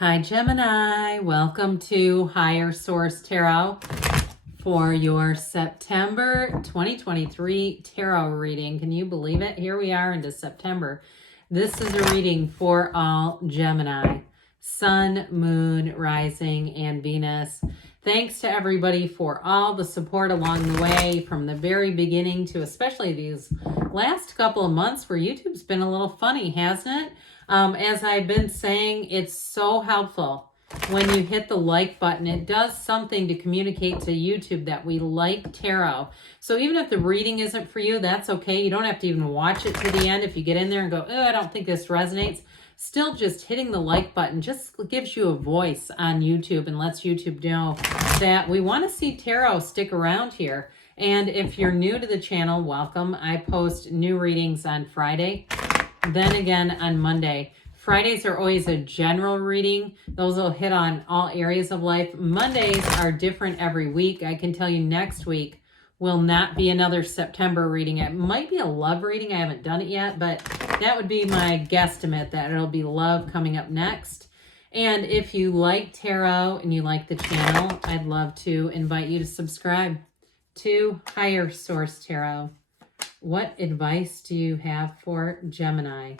Hi Gemini, welcome to Higher Source Tarot for your September 2023 tarot reading. Can you believe it? Here we are into September. This is a reading for all Gemini, Sun, Moon, Rising, and Venus. Thanks to everybody for all the support along the way from the very beginning to especially these last couple of months where YouTube's been a little funny, hasn't it? As I've been saying, it's so helpful when you hit the like button. It does something to communicate to YouTube that we like tarot. So even if the reading isn't for you, that's okay. You don't have to even watch it to the end. If you get in there and go, oh, I don't think this resonates, still just hitting the like button just gives you a voice on YouTube and lets YouTube know that we want to see tarot stick around here. And if you're new to the channel, welcome. I post new readings on Friday, then again on Monday. Fridays are always a general reading. Those will hit on all areas of life. Mondays are different every week. I can tell you next week will not be another September reading. It might be a love reading. I haven't done it yet, but that would be my guesstimate that it'll be love coming up next. And if you like tarot and you like the channel, I'd love to invite you to subscribe to Higher Source Tarot. What advice do you have for Gemini?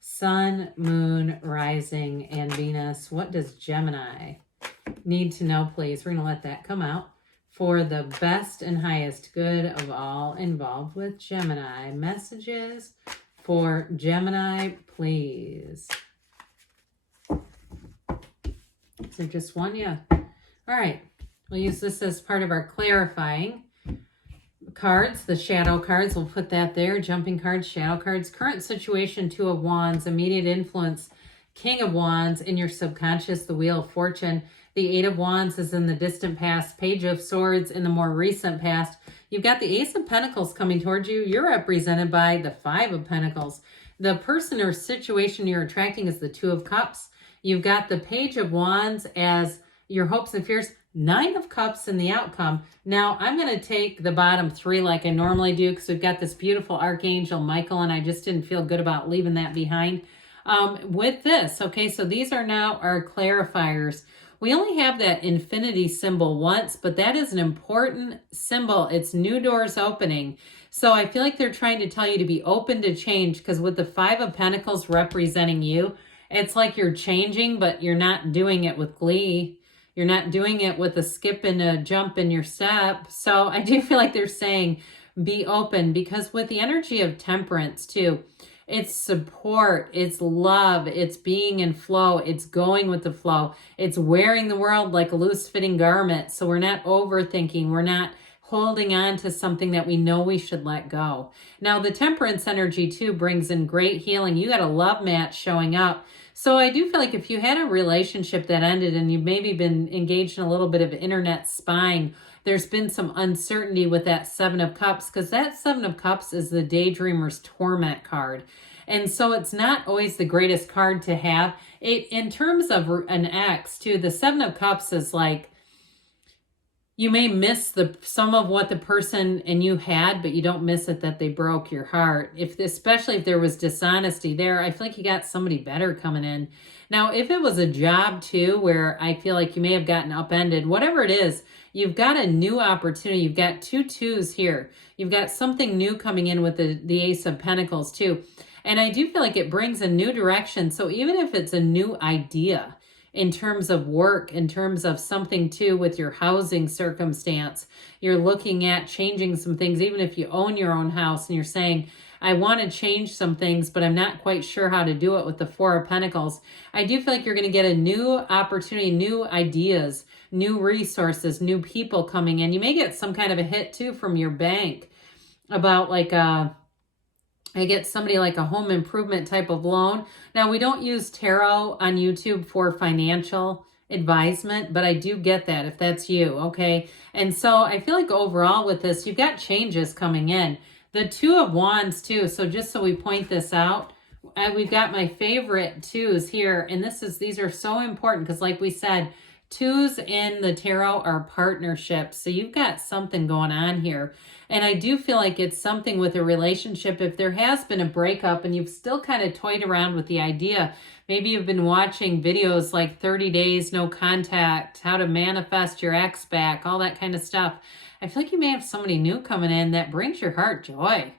Sun, Moon, Rising, and Venus. What does Gemini need to know, please? We're going to let that come out. For the best and highest good of all involved with Gemini. Messages for Gemini, please. Is there just one? Yeah. All right. We'll use this as part of our clarifying cards, the shadow cards. We'll put that there. Jumping cards, shadow cards. Current situation, Two of Wands. Immediate influence, King of Wands. In your subconscious, the Wheel of Fortune. The Eight of Wands is in the distant past. Page of Swords in the more recent past. You've got the Ace of Pentacles coming towards you. You're represented by the Five of Pentacles. The person or situation you're attracting is the Two of Cups. You've got the Page of Wands as your hopes and fears. Nine of Cups in the outcome. Now, I'm going to take the bottom three like I normally do because we've got this beautiful Archangel Michael, and I just didn't feel good about leaving that behind. With this, okay, so these are now our clarifiers. We only have that infinity symbol once, but that is an important symbol. It's new doors opening. So I feel like they're trying to tell you to be open to change, because with the Five of Pentacles representing you, it's like you're changing, but you're not doing it with glee. You're not doing it with a skip and a jump in your step. So I do feel like they're saying be open, because with the energy of Temperance too, it's support, it's love, it's being in flow, it's going with the flow, it's wearing the world like a loose fitting garment. So we're not overthinking, we're not holding on to something that we know we should let go. Now the Temperance energy too brings in great healing. You got a love match showing up. So I do feel like if you had a relationship that ended and you've maybe been engaged in a little bit of internet spying, there's been some uncertainty with that Seven of Cups, because that Seven of Cups is the Daydreamer's Torment card. And so it's not always the greatest card to have. In terms of an ex too, the Seven of Cups is like, you may miss some of what the person and you had, but you don't miss it that they broke your heart. Especially if there was dishonesty there, I feel like you got somebody better coming in. Now, if it was a job too, where I feel like you may have gotten upended, whatever it is, you've got a new opportunity. You've got two twos here. You've got something new coming in with the Ace of Pentacles too. And I do feel like it brings a new direction. So even if it's a new idea, in terms of work, in terms of something too with your housing circumstance, you're looking at changing some things. Even if you own your own house and you're saying, I want to change some things, but I'm not quite sure how to do it with the Four of Pentacles. I do feel like you're going to get a new opportunity, new ideas, new resources, new people coming in. You may get some kind of a hit too from your bank about like I get somebody like a home improvement type of loan. Now, we don't use tarot on YouTube for financial advisement, but I do get that if that's you, okay? And so I feel like overall with this, you've got changes coming in. The Two of Wands too, so just so we point this out, we've got my favorite twos here, and these are so important because like we said, Twos in the tarot are partnerships. So you've got something going on here. And I do feel like it's something with a relationship. If there has been a breakup and you've still kind of toyed around with the idea, maybe you've been watching videos like 30 Days No Contact, how to manifest your ex back, all that kind of stuff. I feel like you may have somebody new coming in that brings your heart joy.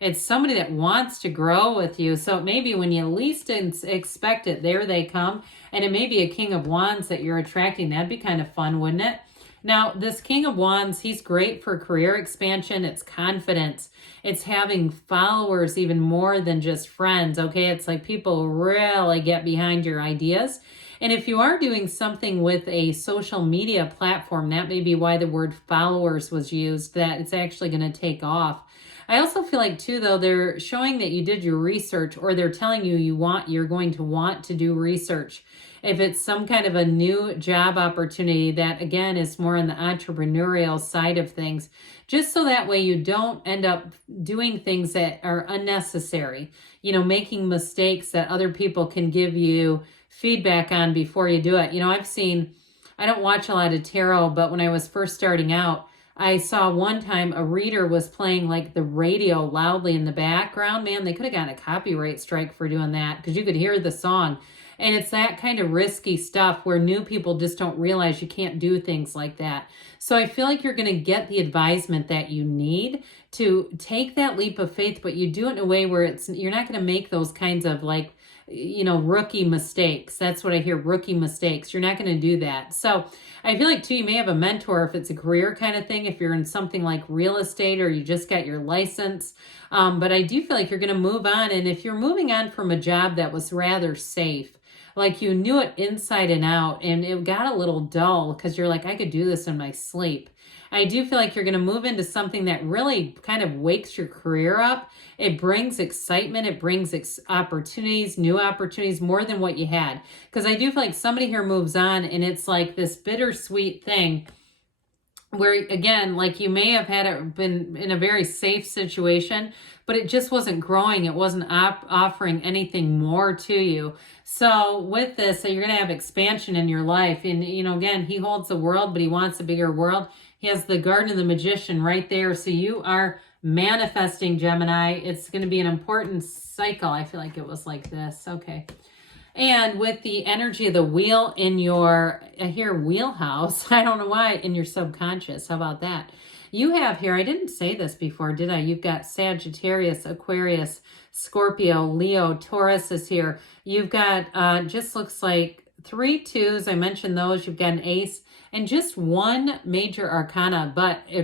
It's somebody that wants to grow with you. So maybe when you least expect it, there they come. And it may be a King of Wands that you're attracting. That'd be kind of fun, wouldn't it? Now, this King of Wands, he's great for career expansion. It's confidence. It's having followers even more than just friends, okay? It's like people really get behind your ideas. And if you are doing something with a social media platform, that may be why the word followers was used, that it's actually going to take off. I also feel like too, though, they're showing that you did your research, or they're telling you you're going to want to do research. If it's some kind of a new job opportunity that, again, is more on the entrepreneurial side of things, just so that way you don't end up doing things that are unnecessary, you know, making mistakes that other people can give you feedback on before you do it. You know, I don't watch a lot of tarot, but when I was first starting out, I saw one time a reader was playing like the radio loudly in the background. Man, they could have gotten a copyright strike for doing that because you could hear the song. And it's that kind of risky stuff where new people just don't realize you can't do things like that. So I feel like you're going to get the advisement that you need to take that leap of faith, but you do it in a way where you're not going to make those kinds of like, you know, rookie mistakes. That's what I hear, rookie mistakes. You're not going to do that. So I feel like too, you may have a mentor if it's a career kind of thing, if you're in something like real estate or you just got your license. But I do feel like you're going to move on. And if you're moving on from a job that was rather safe, like you knew it inside and out, and it got a little dull because you're like, I could do this in my sleep. I do feel like you're going to move into something that really kind of wakes your career up. It brings excitement. It brings opportunities, new opportunities, more than what you had. Because I do feel like somebody here moves on and it's like this bittersweet thing where, again, like you may have been in a very safe situation, but it just wasn't growing. It wasn't offering anything more to you. So with this, so you're going to have expansion in your life. And, you know, again, he holds the world, but he wants a bigger world. He has the Garden of the Magician right there. So you are manifesting, Gemini. It's going to be an important cycle. I feel like it was like this. Okay. And with the energy of the wheel in your, wheelhouse, I don't know why, in your subconscious. How about that? You have here, I didn't say this before, did I? You've got Sagittarius, Aquarius, Scorpio, Leo, Taurus is here. You've got, just looks like 3 2s. I mentioned those. You've got an ace and just one major arcana,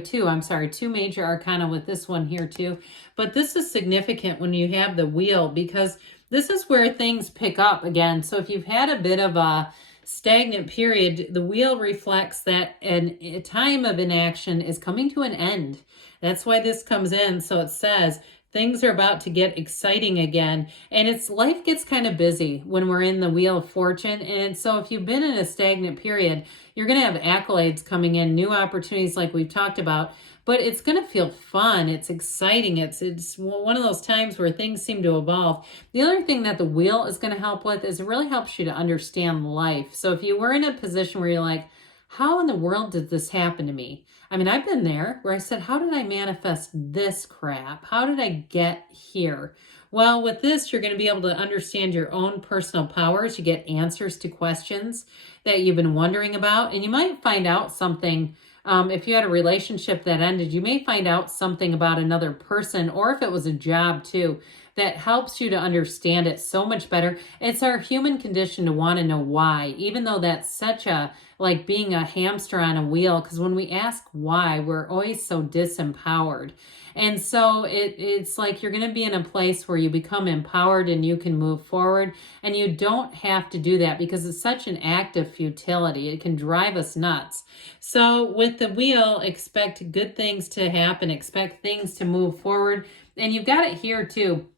two major arcana with this one here too. But this is significant when you have the wheel because this is where things pick up again. So if you've had a bit of a stagnant period, the wheel reflects that a time of inaction is coming to an end. That's why this comes in. So it says things are about to get exciting again. And life gets kind of busy when we're in the Wheel of Fortune. And so if you've been in a stagnant period, you're going to have accolades coming in, new opportunities like we've talked about. But it's going to feel fun. It's exciting. It's one of those times where things seem to evolve. The other thing that the wheel is going to help with is it really helps you to understand life. So if you were in a position where you're like, how in the world did this happen to me? I mean, I've been there where I said, how did I manifest this crap? How did I get here? Well, with this, you're going to be able to understand your own personal powers. You get answers to questions that you've been wondering about. And you might find out something. If you had a relationship that ended, you may find out something about another person, or if it was a job too, that helps you to understand it so much better. It's our human condition to want to know why, even though that's such like being a hamster on a wheel, because when we ask why, we're always so disempowered. And so it's like you're going to be in a place where you become empowered and you can move forward, and you don't have to do that because it's such an act of futility. It can drive us nuts. So with the wheel, expect good things to happen, expect things to move forward. And you've got it here too.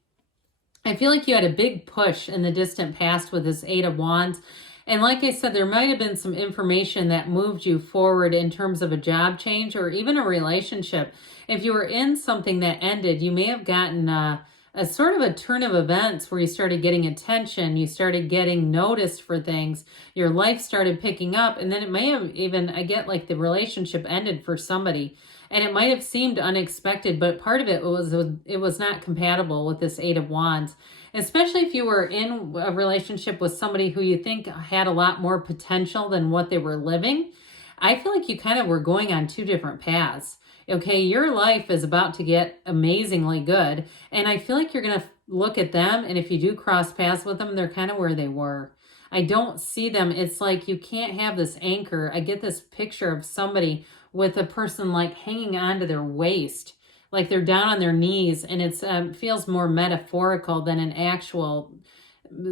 I feel like you had a big push in the distant past with this 8 of Wands. And like I said, there might have been some information that moved you forward in terms of a job change or even a relationship. If you were in something that ended, you may have gotten a sort of a turn of events where you started getting attention, you started getting noticed for things, your life started picking up, and then it may have even, I get like the relationship ended for somebody, and it might have seemed unexpected, but part of it was not compatible with this Eight of Wands, especially if you were in a relationship with somebody who you think had a lot more potential than what they were living. I feel like you kind of were going on two different paths. Okay, your life is about to get amazingly good, and I feel like you're going to look at them, and if you do cross paths with them, they're kind of where they were. I don't see them. It's like you can't have this anchor. I get this picture of somebody with a person like hanging onto their waist, like they're down on their knees, and it feels more metaphorical than an actual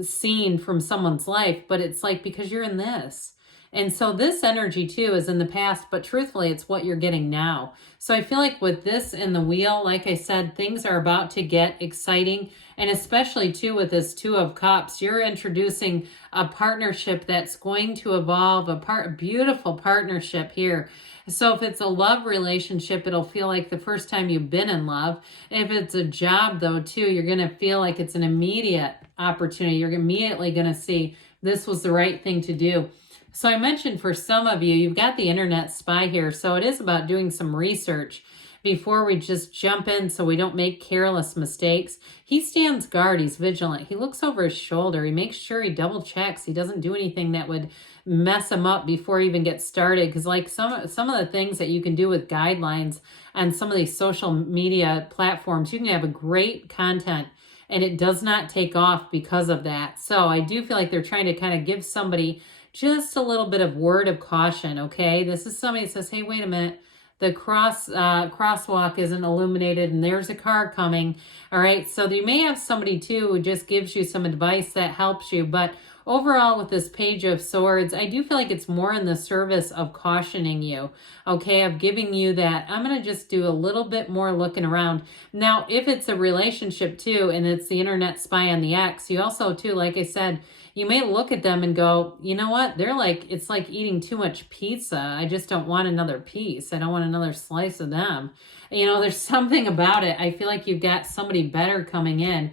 scene from someone's life, but it's like because you're in this. And so this energy too is in the past, but truthfully, it's what you're getting now. So I feel like with this in the wheel, like I said, things are about to get exciting. And especially too with this Two of Cups, you're introducing a partnership that's going to evolve, a beautiful partnership here. So if it's a love relationship, it'll feel like the first time you've been in love. If it's a job though too, you're going to feel like it's an immediate opportunity. You're immediately going to see this was the right thing to do. So I mentioned for some of you, you've got the internet spy here. So it is about doing some research before we just jump in so we don't make careless mistakes. He stands guard. He's vigilant. He looks over his shoulder. He makes sure he double checks. He doesn't do anything that would mess him up before he even gets started. Because like some of the things that you can do with guidelines on some of these social media platforms, you can have a great content and it does not take off because of that. So I do feel like they're trying to kind of give somebody just a little bit of word of caution, okay? This is somebody that says, hey, wait a minute. The crosswalk isn't illuminated and there's a car coming, all right? So you may have somebody too who just gives you some advice that helps you. But overall with this Page of Swords, I do feel like it's more in the service of cautioning you, okay? Of giving you that, I'm going to just do a little bit more looking around. Now, if it's a relationship too, and it's the internet spy on the ex, you also too, like I said, you may look at them and go, you know what? They're like, it's like eating too much pizza. I just don't want another piece. I don't want another slice of them. You know, there's something about it. I feel like you've got somebody better coming in.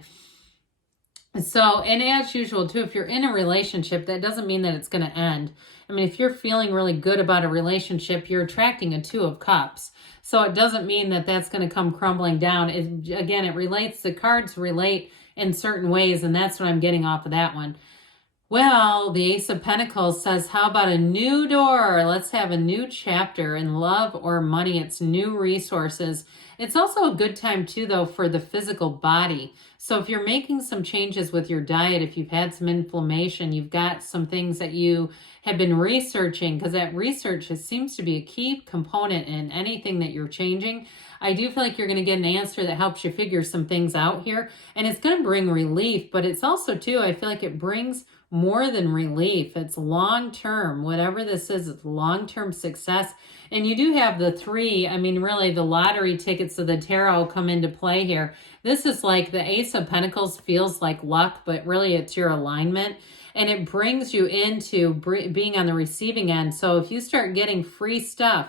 So, and as usual too, if you're in a relationship, that doesn't mean that it's going to end. I mean, if you're feeling really good about a relationship, you're attracting a Two of Cups. So it doesn't mean that that's going to come crumbling down. Again, it relates, the cards relate in certain ways, and that's what I'm getting off of that one. Well, the Ace of Pentacles says, how about a new door? Let's have a new chapter in love or money. It's new resources. It's also a good time too, though, for the physical body. So if you're making some changes with your diet, if you've had some inflammation, you've got some things that you have been researching, because that research seems to be a key component in anything that you're changing. I do feel like you're going to get an answer that helps you figure some things out here. And it's going to bring relief, but it's also too, I feel like it brings more than relief. It's long-term. Whatever this is, it's long-term success. And you do have the three, I mean, really the lottery tickets of the tarot come into play here. This is like the Ace of Pentacles feels like luck, but really it's your alignment. And it brings you into being on the receiving end. So if you start getting free stuff,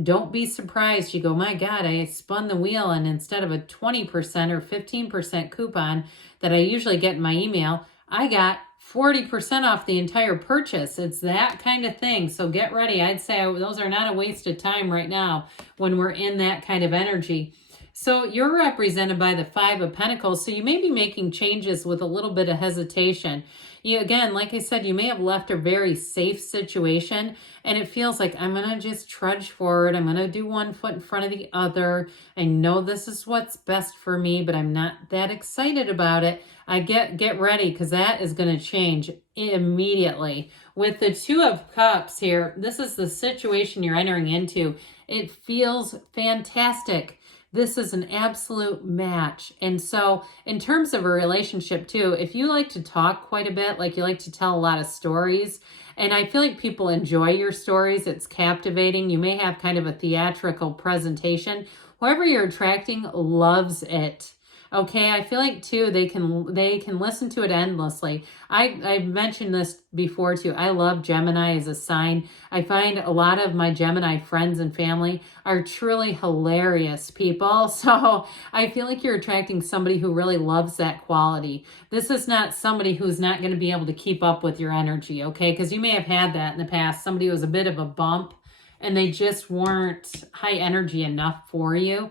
don't be surprised. You go, my God, I spun the wheel, and instead of a 20% or 15% coupon that I usually get in my email, I got 40% off the entire purchase. It's that kind of thing. So get ready. I'd say those are not a waste of time right now when we're in that kind of energy. So you're represented by the Five of Pentacles. So you may be making changes with a little bit of hesitation. You, again, like I said, you may have left a very safe situation and it feels like I'm going to just trudge forward. I'm going to do one foot in front of the other. I know this is what's best for me, but I'm not that excited about it. I get ready, because that is going to change immediately. With the Two of Cups here, this is the situation you're entering into. It feels fantastic. This is an absolute match. And so in terms of a relationship too, if you like to talk quite a bit, like you like to tell a lot of stories, and I feel like people enjoy your stories, it's captivating. You may have kind of a theatrical presentation. Whoever you're attracting loves it. Okay, I feel like too they can listen to it endlessly. I mentioned this before too. I love Gemini as a sign. I find a lot of my Gemini friends and family are truly hilarious people. So I feel like you're attracting somebody who really loves that quality. This is not somebody who's not going to be able to keep up with your energy, okay? Because you may have had that in the past. Somebody who was a bit of a bump and they just weren't high energy enough for you.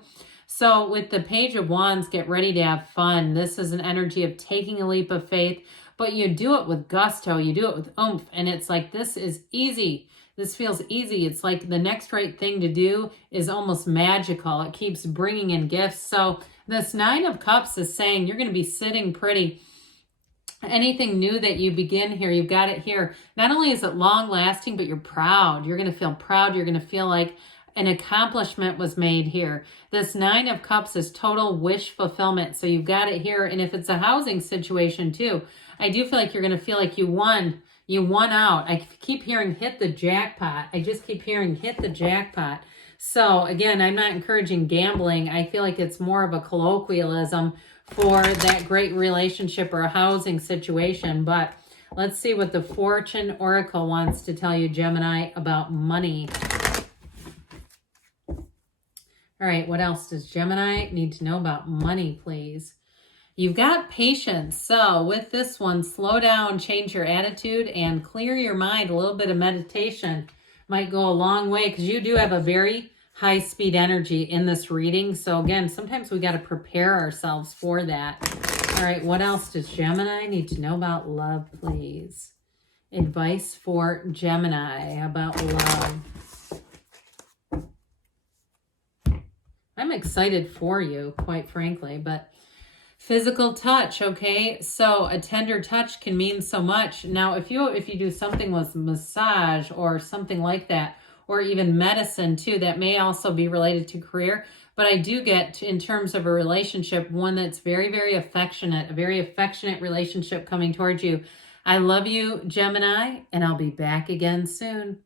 So with the Page of Wands, get ready to have fun. This is an energy of taking a leap of faith, but you do it with gusto. You do it with oomph. And it's like, this is easy. This feels easy. It's like the next right thing to do is almost magical. It keeps bringing in gifts. So this Nine of Cups is saying you're going to be sitting pretty. Anything new that you begin here, you've got it here. Not only is it long lasting, but you're proud. You're going to feel proud. You're going to feel like an accomplishment was made here. This Nine of Cups is total wish fulfillment. So you've got it here. And if it's a housing situation too, I do feel like you're going to feel like you won out. I keep hearing hit the jackpot. I just keep hearing hit the jackpot. So again, I'm not encouraging gambling. I feel like it's more of a colloquialism for that great relationship or a housing situation. But let's see what the Fortune Oracle wants to tell you, Gemini, about money. All right, what else does Gemini need to know about money, please? You've got patience. So with this one, slow down, change your attitude, and clear your mind. A little bit of meditation might go a long way because you do have a very high-speed energy in this reading. So again, sometimes we got to prepare ourselves for that. All right, what else does Gemini need to know about love, please? Advice for Gemini about love. I'm excited for you, quite frankly, but physical touch, okay? So a tender touch can mean so much. Now, if you do something with massage or something like that, or even medicine too, that may also be related to career. But I do get, in terms of a relationship, one that's very, very affectionate, a very affectionate relationship coming towards you. I love you, Gemini, and I'll be back again soon.